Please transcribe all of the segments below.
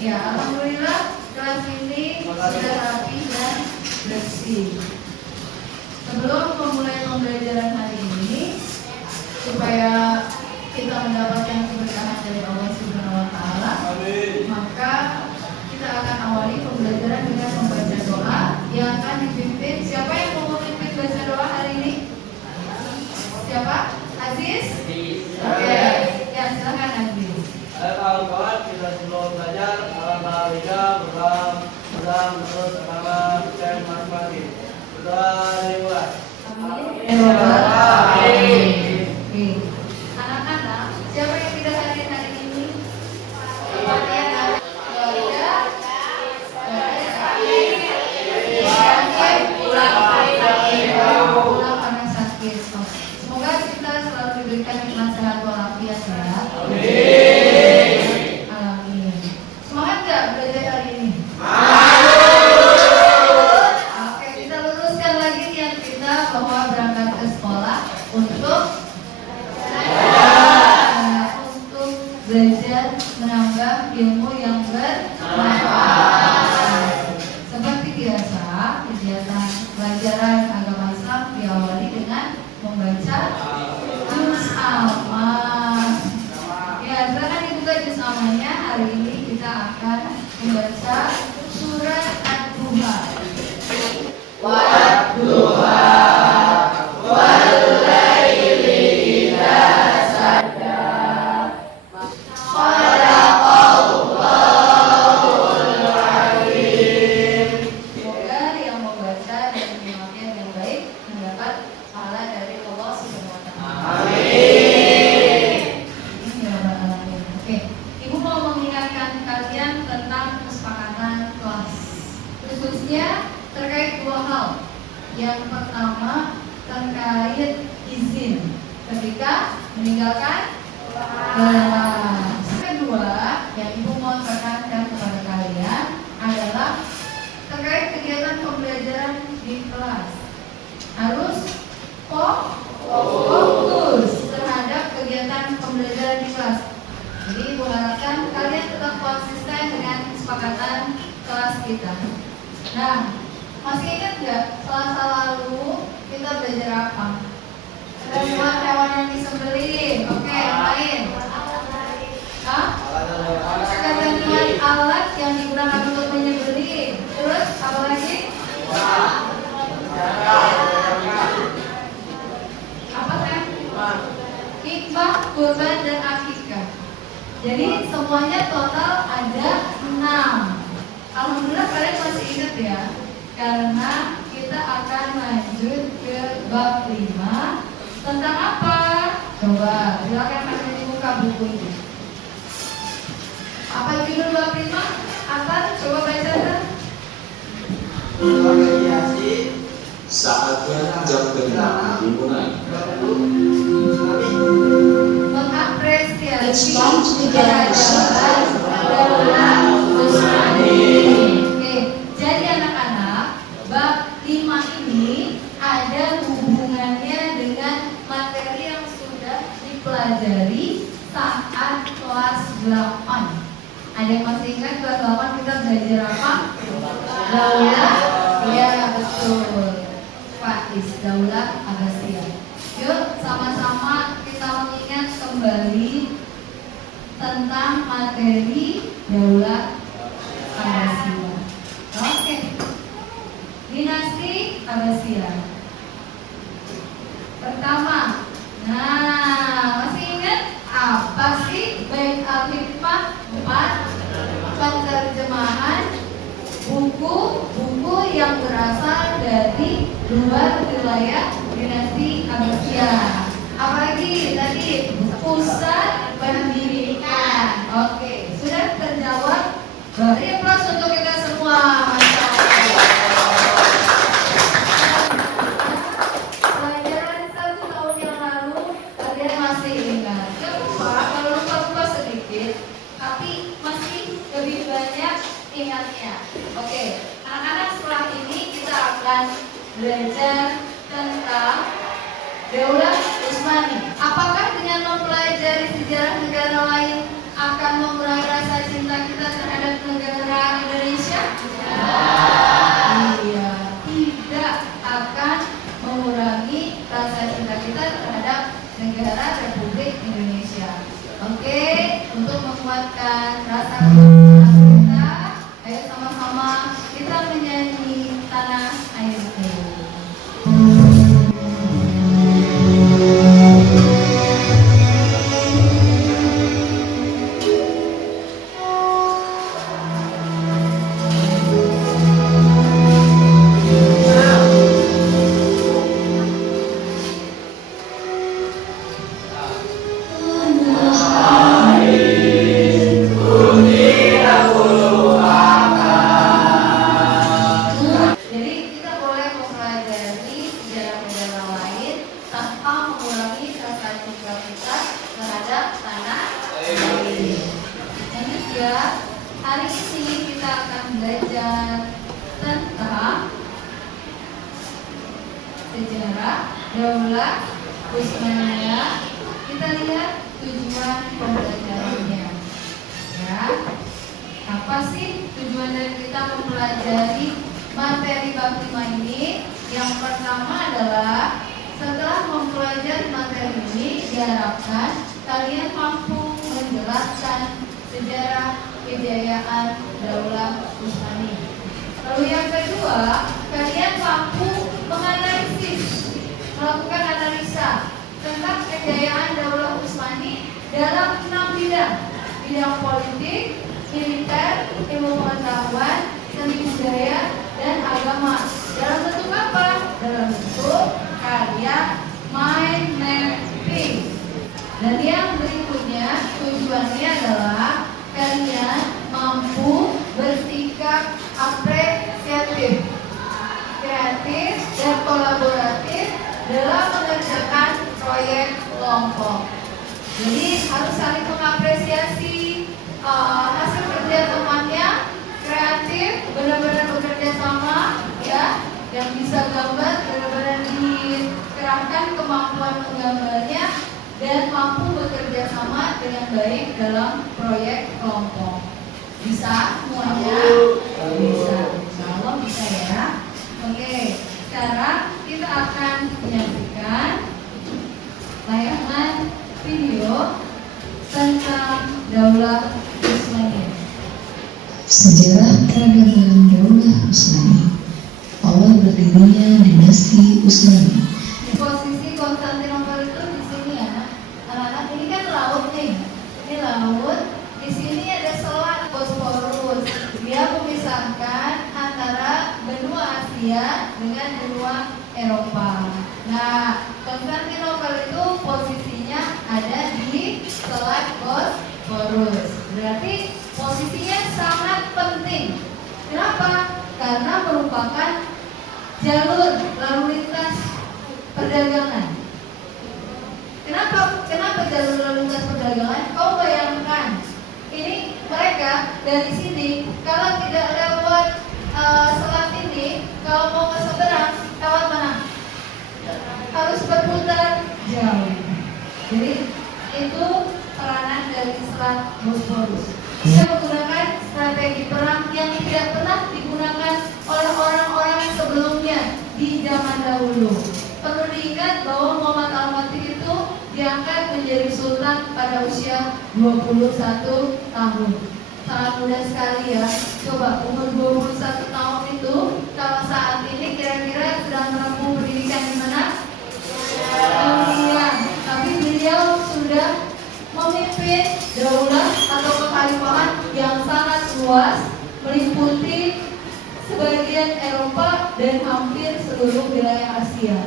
Ya, alhamdulillah kelas ini sudah rapi dan bersih. Sebelum memulai pembelajaran hari ini, supaya kita mendapatkan keberkahan dari Allah Subhanahu wa Ta'ala, maka kita akan awali pembelajaran dengan membaca doa yang akan dipimpin. Siapa yang mau memimpin baca doa hari ini? Siapa? Aziz? Oke. Ya, silakan Aziz. Kawan-kawan, kita sebelum belajar alhamdulillah terus sama dan masing-masing. Berdoa dimulai. Amin. Anak-anak, siapa yang tidak hadir hari ini? Pulang karena sakit. Semoga kita selalu diberikan nikmat sehat walafiat ya. Amin. Semangat nggak belajar hari ini? Oke, kita luruskan lagi niat kita bahwa berangkat ke sekolah untuk belajar menambah ilmu yang bermanfaat. Seperti biasa, kegiatan pelajaran agama Islam diawali dengan membaca juz ammah. Ya, silakan dibuka juz ammahnya. Hari ini kita akan membaca surat Ad-Duha. Wad-duha wal-laili idza saja. Semoga yang membaca dan menyimaknya dengan baik mendapat pahala dari Allah Subhanahu wa Ta'ala. Amin. Oke, Ibu mau mengingatkan kalian tentang kesepakatan kelas, khususnya terkait dua hal. Yang pertama terkait izin ketika meninggalkan kelas. Kedua, yang Ibu mau tekankan kepada kalian adalah terkait kegiatan pembelajaran di kelas. Harus fokus terhadap kegiatan pembelajaran di kelas. Jadi Ibu harapkan kalian tetap konsisten dengan kesepakatan kelas kita. Nah, masih ingat nggak Selasa lalu kita belajar apa? Hewan-hewan yang disembelih. Oke, yang lain. Ketentuan alat yang digunakan untuk menyembelih. Terus apa lagi? Apa kan? Hikmah, kurban, dan akikah. Jadi semuanya total ada 6. Alhamdulillah kalian masih ingat ya, karena kita akan lanjut ke bab 5. Tentang apa? Coba silakan kalian dibuka buku ini. Apa judul bab 5? Apa? Coba baca kan? Saatnya jam 6 dimulai. Mengapresiasi kehadiran Daulah Utsmani. Oke, jadi anak-anak, bab 5 ini ada hubungannya dengan materi yang sudah dipelajari saat kelas 8. Ada yang masih ingat kelas 8 kita belajar apa? Daulah, ya betul. Faiz, Daulah Abbasiyah. Yuk sama-sama kita mengingat kembali tentang materi Daulah Abbasiyah. Oke. Dinasti Abbasiyah. Pertama, masih ingat apa sih Bait Al-Hikmah 4? Penerjemahan buku-buku yang berasal dari luar wilayah dinasti Abbasiyah. Apalagi tadi pusat pendidikan. Oke, sudah terjawab. Beri aplaus untuk kita semua. Masya Allah. Pelajaran 1 tahun yang lalu kalian masih ingat. Gak apa-apa kalau lupa-lupa sedikit, tapi masih lebih banyak ingatnya. Oke, anak-anak, setelah ini kita akan belajar tentang Daulah Utsmani. Apakah dengan mempelajari sejarah negara lain akan mengurangi rasa cinta kita terhadap negara Iya, tidak akan mengurangi rasa cinta kita terhadap negara Republik Indonesia. Oke, untuk menguatkan rasa kita, ayo sama-sama kita menyanyi Tanah Airku. Jadi kita boleh mempelajari sejarah negara lain tanpa mengurangi rasa cinta kita terhadap tanah air. Yang ketiga, hari ini kita akan belajar tentang sejarah Daulah Utsmaniyah. Kita lihat tujuan pembelajarannya. Ya, apa sih tujuan dari kita mempelajari materi bab 5 ini? Yang pertama adalah setelah mempelajari materi ini diharapkan kalian mampu menjelaskan sejarah kejayaan Daulah Utsmaniyah. Lalu yang kedua, kalian mampu menganalisis, melakukan analisa tentang kejayaan Daulah Utsmaniyah dalam 6 bidang: bidang politik, militer, ilmu pengetahuan, seni budaya, dan agama. Dalam bentuk apa? Dalam bentuk karya mind mapping. Dan yang berikutnya tujuannya adalah kalian mampu bersikap apresiatif, kreatif, dan kolaboratif dalam mengerjakan proyek kelompok. Jadi harus saling mengapresiasi hasil kerja temannya, kreatif, benar-benar bekerja sama, ya, yang bisa gambar benar-benar dikerahkan kemampuan menggambarnya dan mampu bekerja sama dengan baik dalam proyek kelompok. Bisa semuanya? Bisa. Kalau bisa ya. Oke, sekarang kita akan menyaksikan tayangan video tentang Daulah Utsmaniyah. Sejarah peradaban Daulah Utsmaniyah. Awal berdirinya dinasti Utsmani. Di posisi Konstantinopel itu di sini ya, anak-anak. Ini kan laut nih. Ini laut. Di sini ada selat Bosporus. Dia memisahkan antara benua Asia dengan benua Eropa. Nah, Konstantinopel itu posisinya ada di selat Bosporus. Berarti posisinya sangat penting. Kenapa? Karena merupakan jalur lalu lintas perdagangan. Kenapa jalur lalu lintas perdagangan? Kau bayangkan, ini mereka dari sini kalau tidak lewat selat ini, kalau mau ke seberang, lewat mana? Harus berputar jauh. Jadi itu peranan dari selat Bosporus. Kita menggunakan strategi perang yang tidak pernah digunakan oleh orang-orang sebelumnya di zaman dahulu. Perlu diingat bahwa Muhammad Al-Fatih itu diangkat menjadi sultan pada usia 21 tahun. Sangat muda sekali ya. Coba umur 21 tahun itu, kalau saat ini kira-kira sedang menempuh pendidikan di mana? Dunia. Tapi beliau sudah memimpin daulah atau kekhalifahan yang sangat luas, meliputi sebagian Eropa dan hampir seluruh wilayah Asia.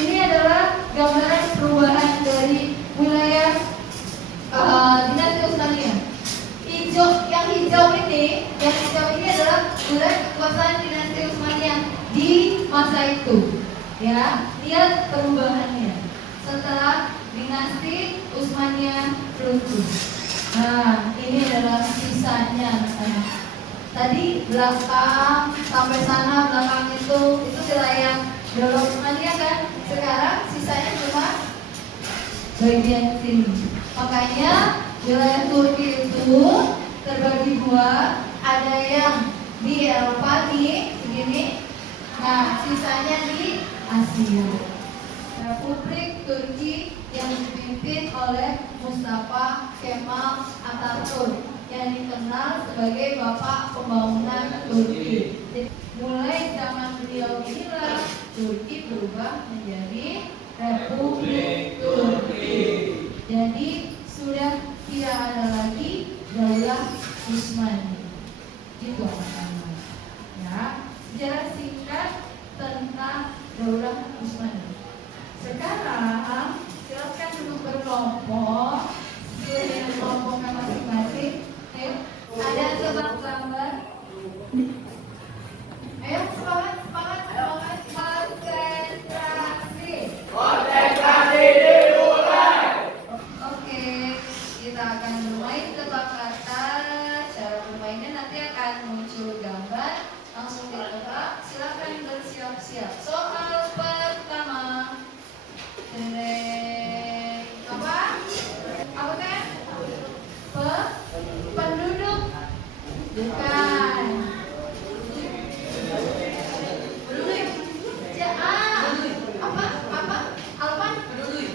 Ini adalah gambaran perubahan dari wilayah dinasti Utsmaniyah. Yang hijau ini adalah wilayah kekuasaan dinasti Utsmaniyah di masa itu. Ya, lihat perubahannya setelah dinasti Utsmaniyah runtuh. Nah, ini adalah sisanya. Tadi belakang sampai sana, belakang itu wilayah Daulah Utsmaniyah kan. Sekarang sisanya cuma bagian sini. Makanya wilayah Turki itu terbagi dua, ada yang di Eropa di segini. Nah, sisanya di Asia. Republik Turki yang dipimpin oleh Mustafa Kemal Atatürk yang dikenal sebagai Bapak Pembangunan Turki. Mulai zaman beliau inilah Turki berubah menjadi Republik Turki. Jadi sudah tidak ada lagi Daulah Utsmani. Gitu anak-anak. Ya, sejarah singkat tentang Daulah Utsmani. Sekarang silakan duduk berkelompok sesuai dengan kelompoknya masing-masing. Ayo, ada tebak gambar. Ayo semangat, semangat, semangat, konsentrasi. Konsentrasi dimulai. Oke, kita akan bermain tebak kata. Cara bermainnya nanti akan muncul gambar, langsung ditebak. Silakan bersiap-siap. Soal pertama. Apa? Apa kan? Penduduk. Bukan. Penduduk. Apa? Apa? Apa? Penduduk.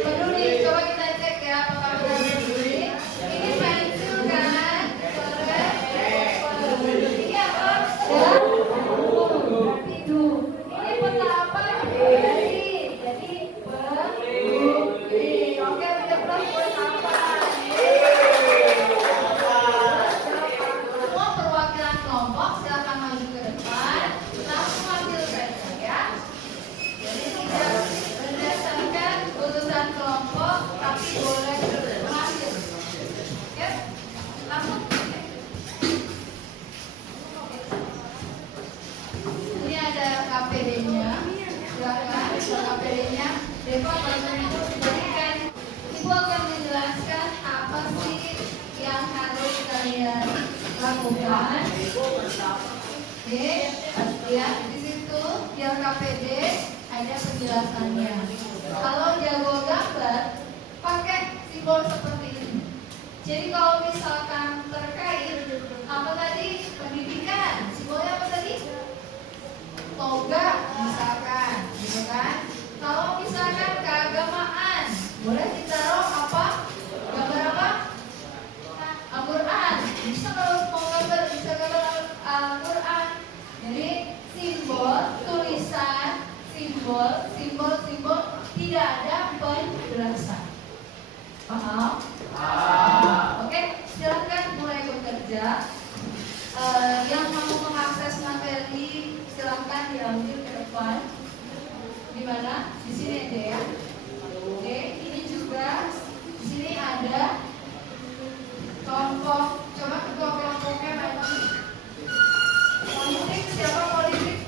Peduli. Coba kita cek ya apakah benar peduli. Ini pensil kan? Ini apa? Itu. Ini peta apa? Jadi peduli. Oke, kita plus buat apa? Semua perwakilan kelompok silakan maju ke depan. Langsung ambil saja ya. Jadi tidak berdasarkan keputusan kelompok, tapi boleh mengambil. Oke, langsung. Ini ada KPD-nya. Silakan KPD-nya. Dewa bantu ibu diberikan. Ibu akan menjelaskan apa sih yang harus kalian lakukan. Oke, ya di situ yang KPD ada penjelasannya. Kalau jago gambar, pakai simbol seperti ini. Jadi kalau misalkan terkait apa tadi pendidikan, simbolnya apa tadi? Toga misalkan, gitu kan? Kalau misalkan keagamaan, boleh ditaruh apa? Gambar apa? Al-Quran. Bisa kalau mau gambar, bisa gambar Al-Quran. Jadi simbol, tulisan, simbol, tidak ada penjelasan. Paham? Oke, silakan mulai bekerja. Yang mau mengakses materi silakan diambil ke depan. Di mana? Di sini aja ya. Oke, ini juga di sini ada kelompok. Coba ketua kelompoknya maju. Politik, siapa politik?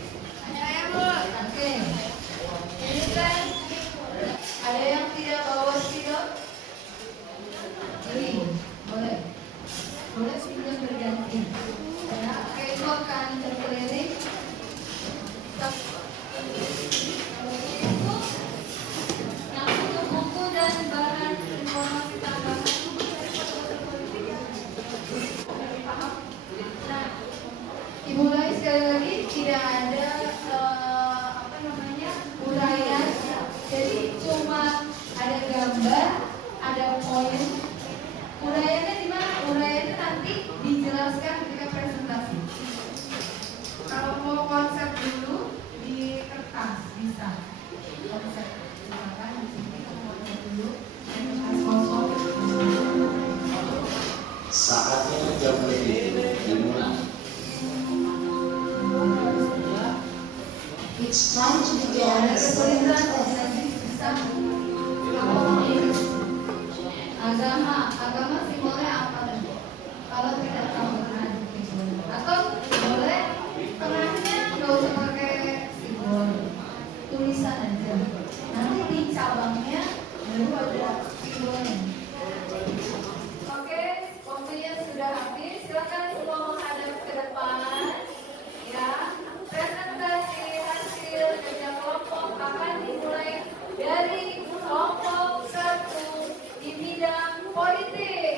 Saya Bu. Oke. Ini kan ada yang tidak bawa spidol? Ini boleh. Boleh spidol berganti. Ya, oke, itu akan terkeliling. Yang untuk buku dan bahan informasi tambahan. Paham? Nah, Ibu mulai sekali lagi tidak ada uraian. Jadi cuma ada gambar, ada poin. Uraiannya di mana? Uraiannya nanti dijelaskan ketika presentasi. Kalau mau konsep dulu di kertas bisa. Konsep misalkan di sini kalau konsep dulu di kertas kosong. Saatnya jam lebih dimulai. It's time to begin Ada the tulisan segment of bisa agama simbolnya apa tadi? Kalau tidak tahu atau boleh tengahnya nggak usah pakai simbol, tulisan aja. Nanti di cabangnya baru ada simbolnya. Oke, waktunya sudah habis. Silakan semua menghadap ke depan. Ya, presentasi hasil kerja kelompok akan dimulai dari kelompok 1 di bidang politik.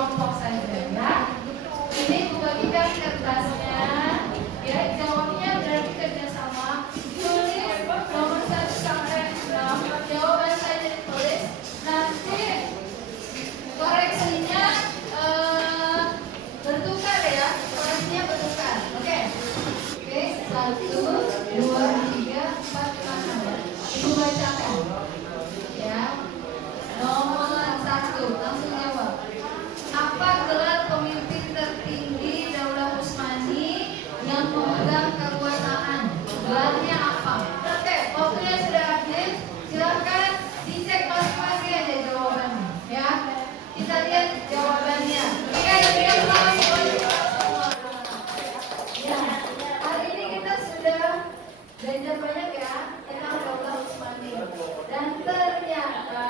kelompok saja ya. Ini bagikan kertasnya. Ya, jawabnya berarti kerjasama. Tulis nomor 1 sampai 6. Jawaban saja ditulis. Nanti koreksinya bertukar ya. Koreksinya bertukar. Oke. Oke, 1, 2, 3, 4, 5. Ibu bacakan. Ya. Nomor 1, langsung jawab. Apa gelar pemimpin tertinggi Daulah Utsmani yang memegang kekuasaan? Gelarnya apa? Oke, waktunya sudah habis. Silakan dicek masing-masing aja jawabannya. Ya, kita lihat jawabannya. Oke, berikan selamat ya, hari ini kita sudah belajar banyak ya tentang Daulah Utsmani. Dan ternyata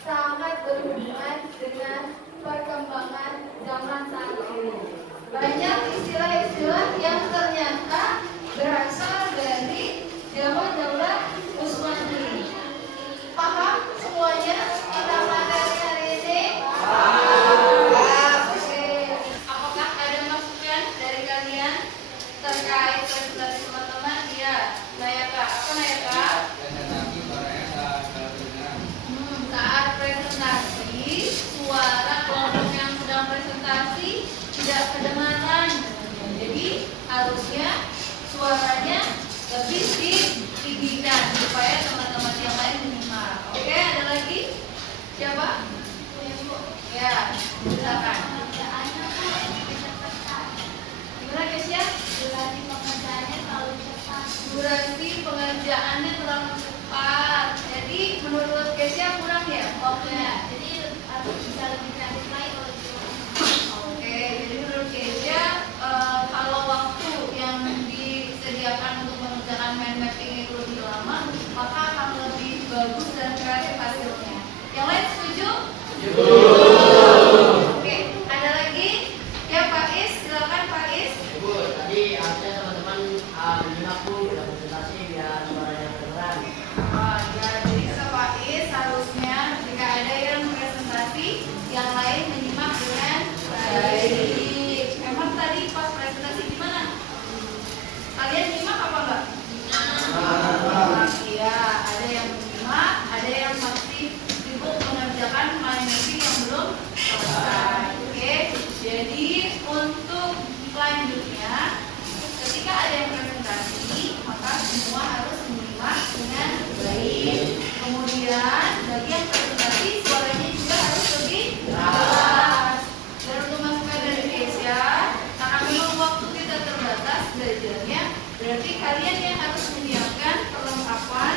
sangat berhubungan dengan perkembangan zaman saat ini. Banyak istilah-istilah yang ternyata berasal dari zaman Daulah Utsmani. Paham semuanya kita materi hari ini? Oke. Apakah ada masukan dari kalian terkait presentasi teman-teman? Iya, Nayaka. Apa Nayaka? Saat presentasi, suara kelompok yang sedang presentasi tidak kedengaran. Jadi harusnya suaranya lebih ditinggikan supaya teman-teman yang lain menyimak. Oke, ada lagi? Siapa? Ya, silakan. Gimana Kesia? Durasi pengerjaannya terlalu cepat. Durasi pengerjaannya terlalu cepat. Jadi menurut Kesia kurang ya waktunya. Jadi harus bisa lebih kreatif lagi kalau gitu. Oke, jadi menurut Kesia kalau waktu yang disediakan untuk mengerjakan mind mapping itu lebih lama, maka akan lebih bagus dan kreatif hasilnya. Yang lain setuju? Oke, ada lagi? Ya Pak Is, silakan Pak Is. Ibu, tadi harusnya teman-teman menyimak dulu dalam presentasi biar suaranya kedengeran. Ya, jadi kata Pak Is harusnya jika ada yang presentasi, yang lain menyimak dengan baik. Emang tadi pas presentasi gimana? Kalian nyimak apa enggak? Iya, ada yang menyimak, ada yang masih sibuk mengerjakan mind mapping yang belum selesai. Oke, jadi untuk selanjutnya, ketika ada yang presentasi, maka semua harus menyimak dengan baik. Kemudian bagian presentasi suaranya juga harus lebih keras. Dan untuk masukan dari Kesia, karena memang waktu kita terbatas belajarnya, berarti kalian yang harus menyiapkan perlengkapan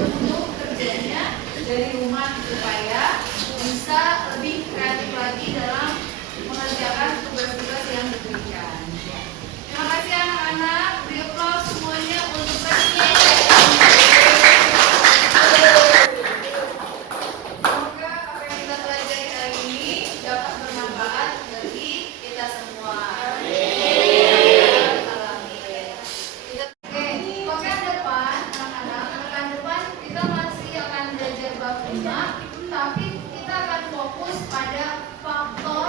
untuk kerjanya dari rumah supaya bisa lebih kreatif lagi dalam mengerjakan tugas-tugas yang diberikan. Terima kasih anak-anak. Beri aplaus semuanya untuk presentasi. Semoga apa yang kita pelajari hari ini dapat bermanfaat bagi kita semua. Oke, pekan depan anak-anak, pekan depan kita masih akan belajar bab 5, tapi kita akan fokus pada faktor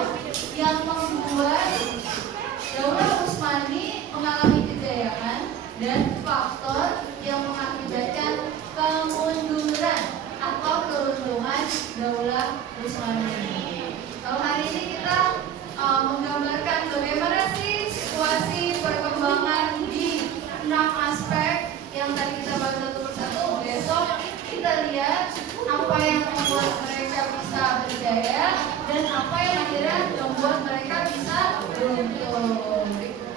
yang membuat Daulah Utsmani mengalami kejayaan dan faktor yang mengakibatkan kemunduran atau keruntuhan Daulah Utsmani. Kalau hari ini kita menggambarkan bagaimana sih situasi perkembangan di 6 aspek yang tadi kita bahas satu persatu. Besok kita lihat apa yang membuat mereka bisa berjaya dan apa yang akhirnya membuat mereka bisa runtuh.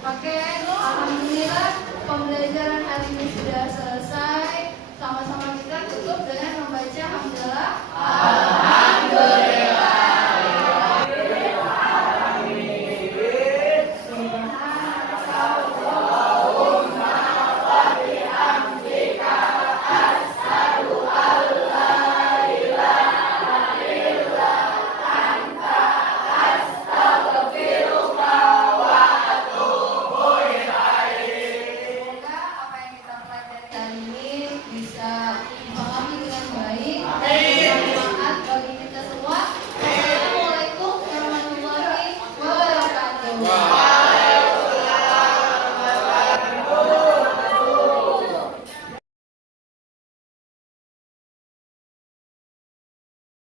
Oke, alhamdulillah pembelajaran hari ini sudah selesai. Sama-sama kita